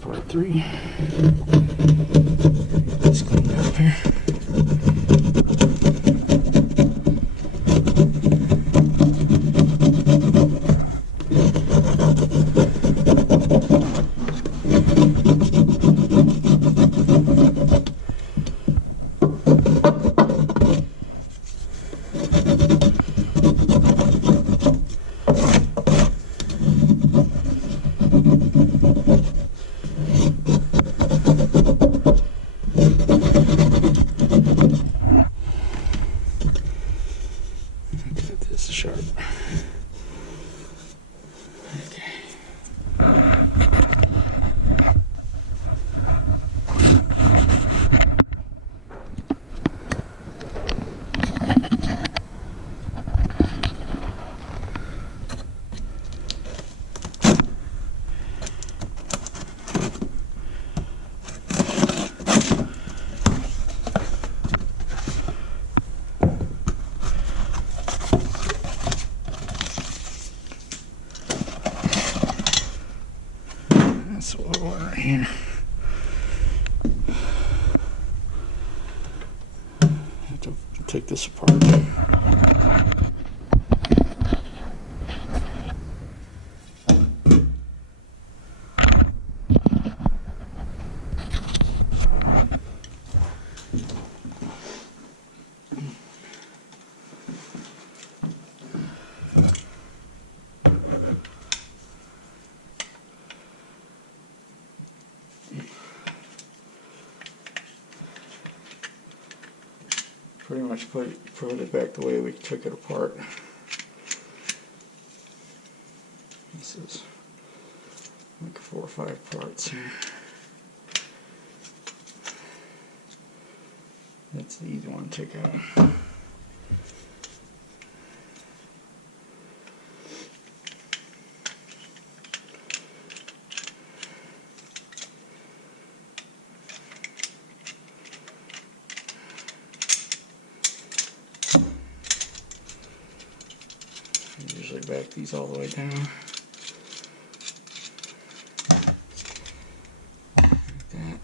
Part 3. Get this cleaned up here. Sharp. Okay. That's what we want right here. Have to take this apart. Pretty much put it back the way we took it apart. This is like 4 or 5 parts here. That's the easy one to take out. Usually back these all the way down. Like that.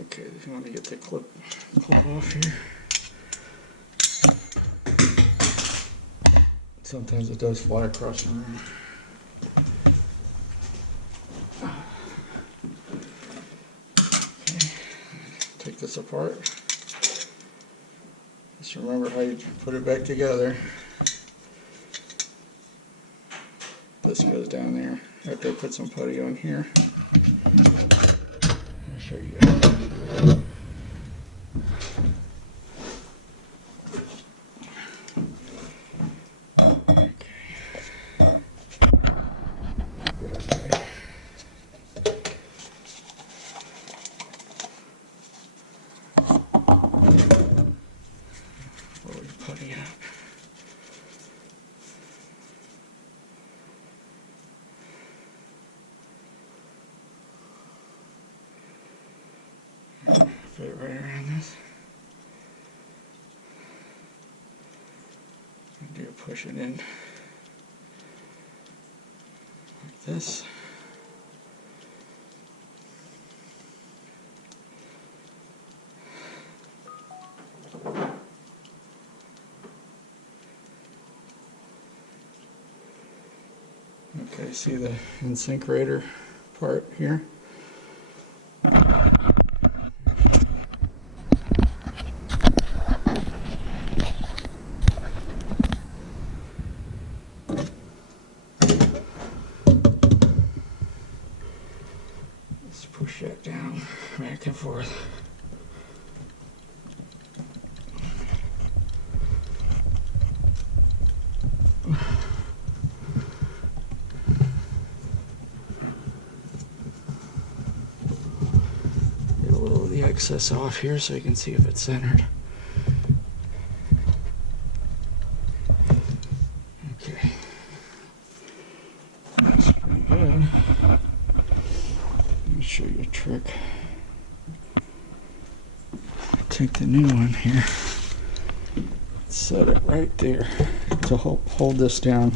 Okay, if you want to get the clip off here. Sometimes it does fly across the room. Okay, take this apart. Just remember how you put it back together. This goes down there. After I put some putty on here. I'll show you guys. Fit right around this. Do push it in like this. Okay, see the in-sync-rator part here? Let's push that down, back and forth. The excess off here so you can see if it's centered. Okay. show you a trick. Take the new one here, set it right there to hold this down,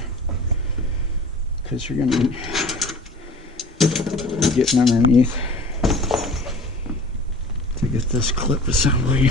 because you're going to be getting underneath to get this clip assembly.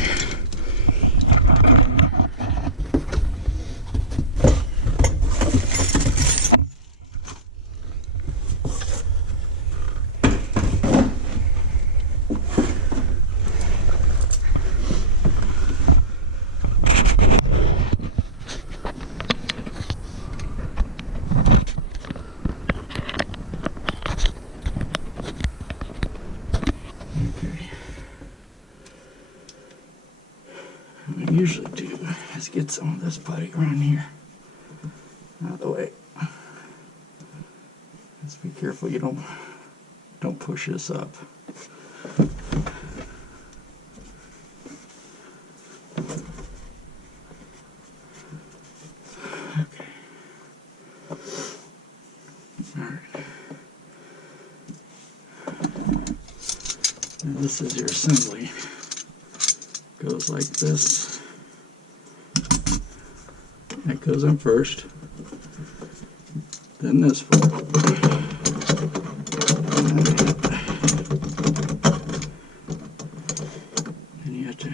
What I usually do is get some of this putty around here out of the way. Just be careful you don't push this up. Okay. All right. Now this is your assembly. Goes like this. That goes in first. Then this one. And you have to.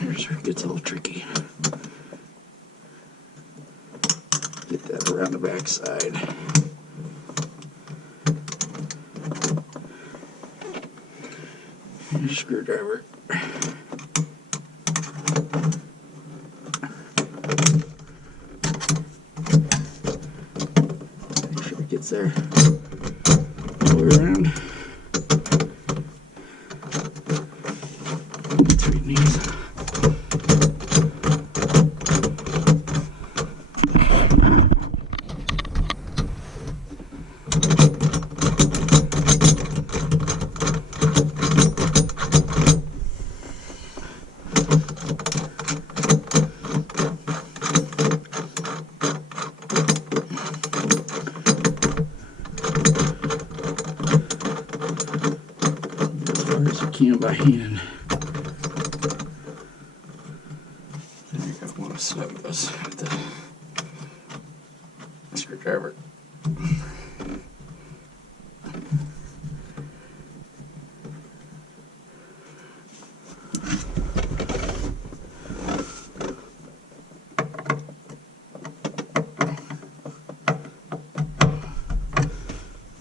Here's where it gets all tricky. Get that around the back side. And a screwdriver. Make sure it gets there. All the way around. Tighten these. As you can by hand. Then you're going to want to snug this with the screwdriver.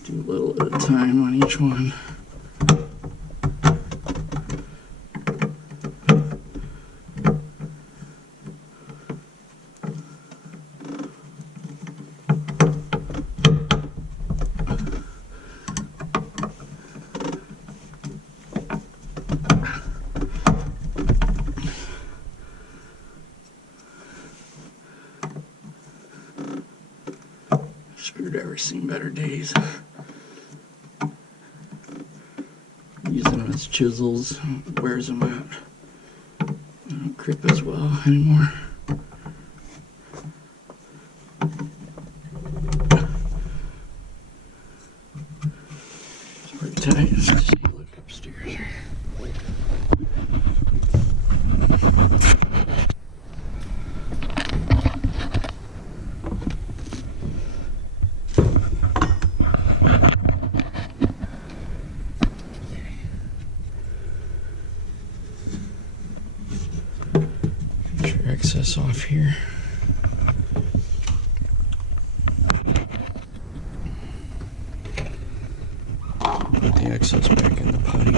Do a little at a time on each one. Screwdriver's seen better days. Using them as chisels, wears them out. They don't grip as well anymore. It's pretty tight. Let's just take a look upstairs. Excess off here. Put the excess back in the putty.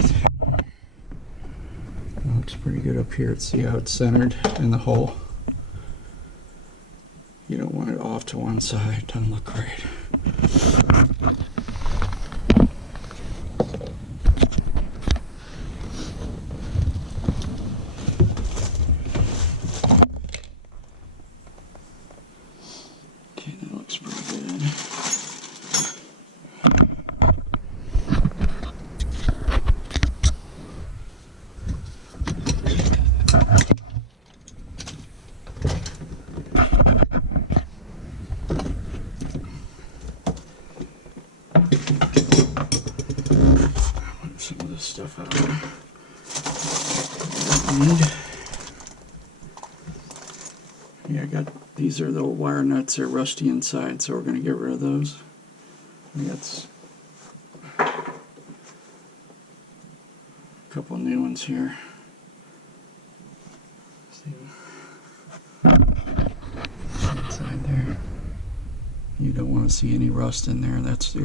Looks pretty good up here. See how it's centered in the hole? You don't want it off to one side. Doesn't look great. Okay, that looks pretty good. some of this stuff out of there. Yeah, I got, these are the wire nuts, they're rusty inside, so we're going to get rid of those. We got a couple new ones here. See inside there. You don't want to see any rust in there. That's the